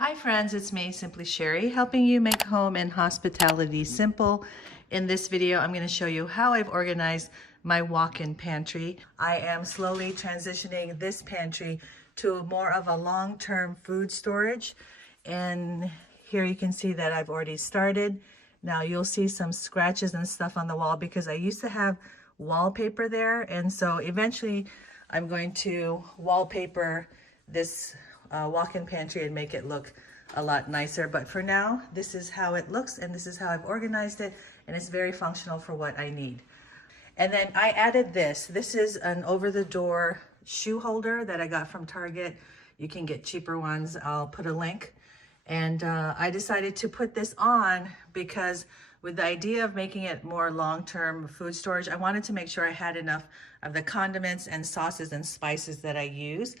Hi friends, it's me, Simply Sherry, helping you make home and hospitality simple. In this video, I'm going to show you how I've organized my walk-in pantry. I am slowly transitioning this pantry to more of a long-term food storage. And here you can see that I've already started. Now you'll see some scratches and stuff on the wall because I used to have wallpaper there. And so eventually I'm going to wallpaper this walk-in pantry and make it look a lot nicer. But for now, this is how it looks and this is how I've organized it, and it's very functional for what I need. And then I added this. This is an over-the-door shoe holder that I got from Target. You can get cheaper ones. I'll put a link. And I decided to put this on because with the idea of making it more long-term food storage, I wanted to make sure I had enough of the condiments and sauces and spices that I use.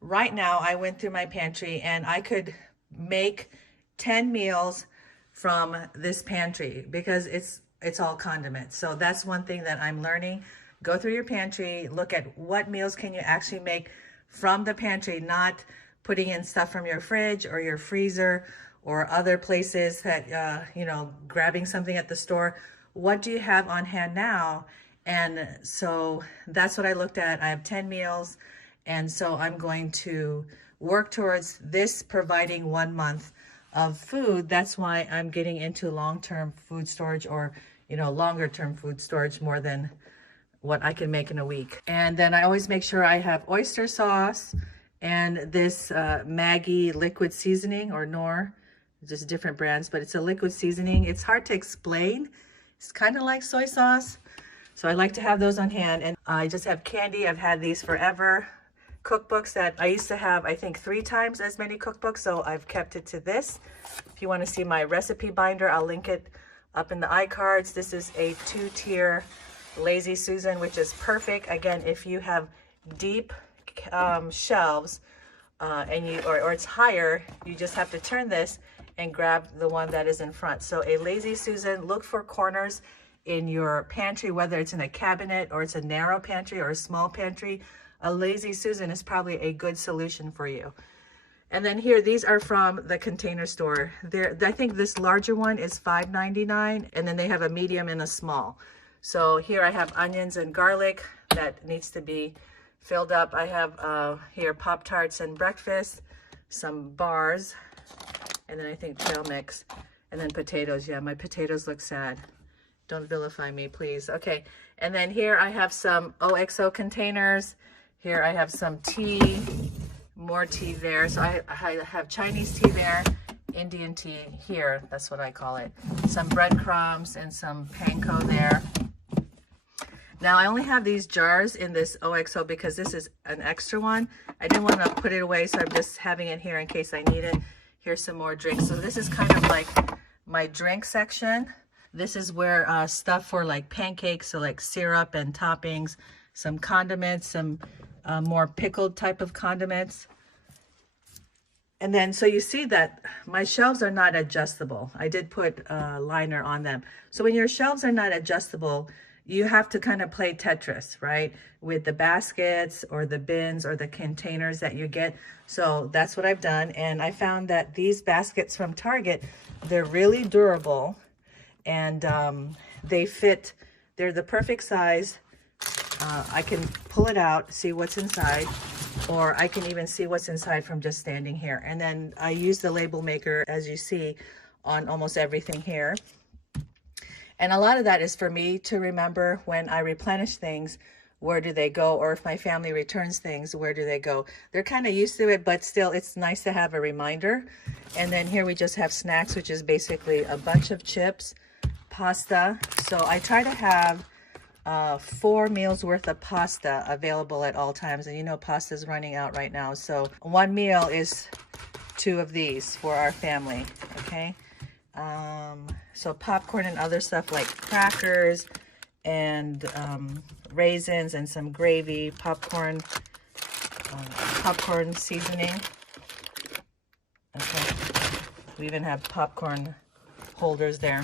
Right now, I went through my pantry and I could make 10 meals from this pantry because it's all condiments. So that's one thing that I'm learning. Go through your pantry, look at what meals can you actually make from the pantry, not putting in stuff from your fridge or your freezer or other places that, grabbing something at the store. What do you have on hand now? And so that's what I looked at. I have 10 meals. And so I'm going to work towards this providing 1 month of food. That's why I'm getting into long-term food storage or, longer-term food storage more than what I can make in a week. And then I always make sure I have oyster sauce and this Maggi liquid seasoning or Knorr, just different brands, but it's a liquid seasoning. It's hard to explain. It's kind of like soy sauce. So I like to have those on hand. And I just have candy. I've had these forever. Cookbooks that I used to have, I think 3 times as many cookbooks, so I've kept it to this. If you want to see my recipe binder, I'll link it up in the iCards. This is a 2-tier Lazy Susan, which is perfect. Again, if you have deep shelves or it's higher, you just have to turn this and grab the one that is in front. So a Lazy Susan, look for corners in your pantry, whether it's in a cabinet or it's a narrow pantry or a small pantry. A Lazy Susan is probably a good solution for you. And then here, these are from the Container Store. I think this larger one is $5.99, and then they have a medium and a small. So here I have onions and garlic that needs to be filled up. I have here Pop-Tarts and breakfast, some bars, and then I think trail mix, and then potatoes. Yeah, my potatoes look sad. Don't vilify me, please. Okay, and then here I have some OXO containers. Here I have some tea, more tea there. So I have Chinese tea there, Indian tea here, that's what I call it. Some breadcrumbs and some panko there. Now I only have these jars in this OXO because this is an extra one. I didn't want to put it away, so I'm just having it here in case I need it. Here's some more drinks. So this is kind of like my drink section. This is where stuff for like pancakes, so like syrup and toppings, some condiments, some more pickled type of condiments. And then, so you see that my shelves are not adjustable. I did put a liner on them. So when your shelves are not adjustable, you have to kind of play Tetris, right? With the baskets or the bins or the containers that you get. So that's what I've done. And I found that these baskets from Target, they're really durable and they fit, they're the perfect size. I can pull it out, see what's inside, or I can even see what's inside from just standing here. And then I use the label maker, as you see, on almost everything here. And a lot of that is for me to remember when I replenish things, where do they go? Or if my family returns things, where do they go? They're kind of used to it, but still it's nice to have a reminder. And then here we just have snacks, which is basically a bunch of chips, pasta. So I try to have 4 meals worth of pasta available at all times. And pasta is running out right now. So 1 meal is 2 of these for our family, okay? So popcorn and other stuff like crackers and raisins and some gravy, popcorn seasoning. Okay, we even have popcorn holders there.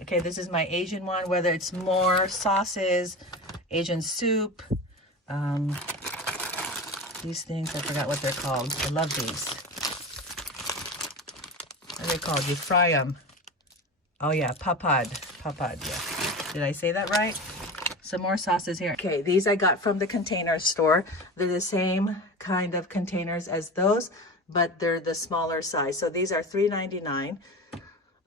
Okay, this is my Asian one, whether it's more sauces, Asian soup, these things, I forgot what they're called. I love these. what are they called? You fry them. Oh yeah, papad, yeah. Did I say that right? Some more sauces here. Okay, these I got from the container store. They're the same kind of containers as those, but they're the smaller size. So these are $3.99.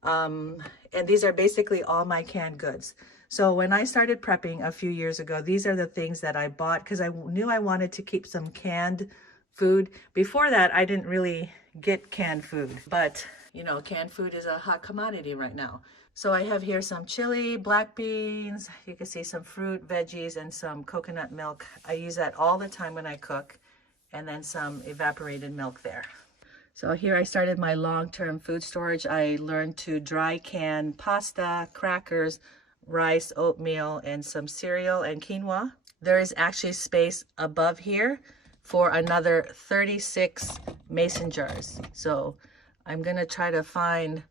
And these are basically all my canned goods. So when I started prepping a few years ago, these are the things that I bought because I knew I wanted to keep some canned food. Before that, I didn't really get canned food, but you know, canned food is a hot commodity right now. So I have here some chili, black beans, you can see some fruit, veggies, and some coconut milk. I use that all the time when I cook, and then some evaporated milk there. So here I started my long-term food storage. I learned to dry can pasta, crackers, rice, oatmeal, and some cereal and quinoa. There is actually space above here for another 36 mason jars. So I'm gonna try to find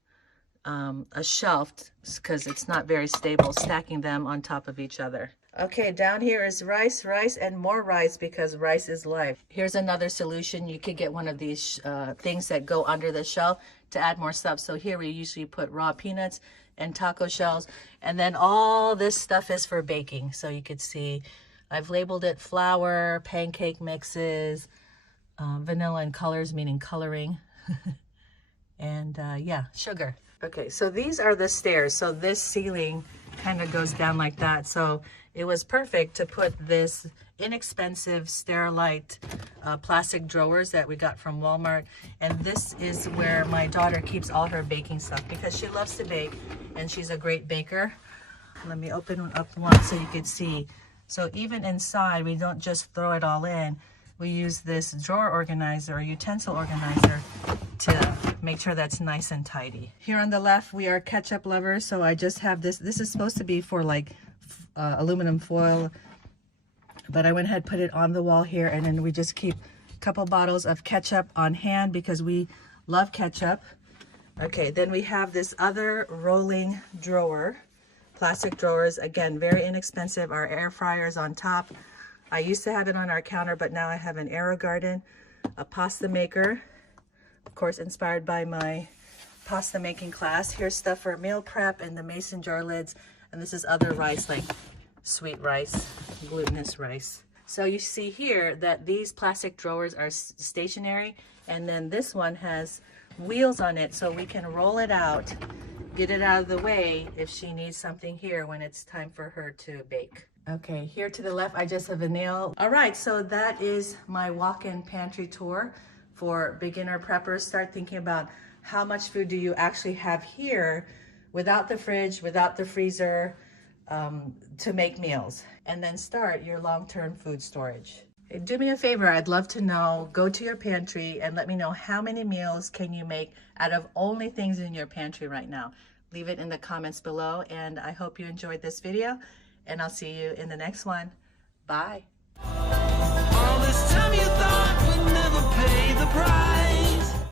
a shelf because it's not very stable stacking them on top of each other. Okay, down here is rice, and more rice because rice is life. Here's another solution. You could get one of these things that go under the shelf to add more stuff. So here we usually put raw peanuts and taco shells, and then all this stuff is for baking. So you could see I've labeled it flour, pancake mixes, vanilla and colors, meaning coloring, and yeah, sugar. Okay, so these are the stairs. So this ceiling kind of goes down like that. So it was perfect to put this inexpensive Sterilite plastic drawers that we got from Walmart. And this is where my daughter keeps all her baking stuff because she loves to bake and she's a great baker. Let me open up one so you can see. So even inside, we don't just throw it all in. We use this drawer organizer or utensil organizer to make sure that's nice and tidy. Here on the left, we are ketchup lovers. So I just have this. This is supposed to be for like aluminum foil, but I went ahead and put it on the wall here, and then we just keep a couple bottles of ketchup on hand because we love ketchup. Okay, then we have this other rolling drawer, plastic drawers, again, very inexpensive. Our air fryers on top. I used to have it on our counter, but now I have an AeroGarden, a pasta maker, of course, inspired by my pasta making class. Here's stuff for meal prep and the mason jar lids. And this is other rice, like sweet rice, glutinous rice. So you see here that these plastic drawers are stationary, and then this one has wheels on it so we can roll it out, get it out of the way if she needs something here when it's time for her to bake. Okay, here to the left, I just have a nail. All right, so that is my walk-in pantry tour for beginner preppers. Start thinking about how much food do you actually have here without the fridge, without the freezer, to make meals. And then start your long-term food storage. Hey, do me a favor, I'd love to know, go to your pantry and let me know how many meals can you make out of only things in your pantry right now. Leave it in the comments below, and I hope you enjoyed this video, and I'll see you in the next one. Bye. All this time you thought we'd never pay the price.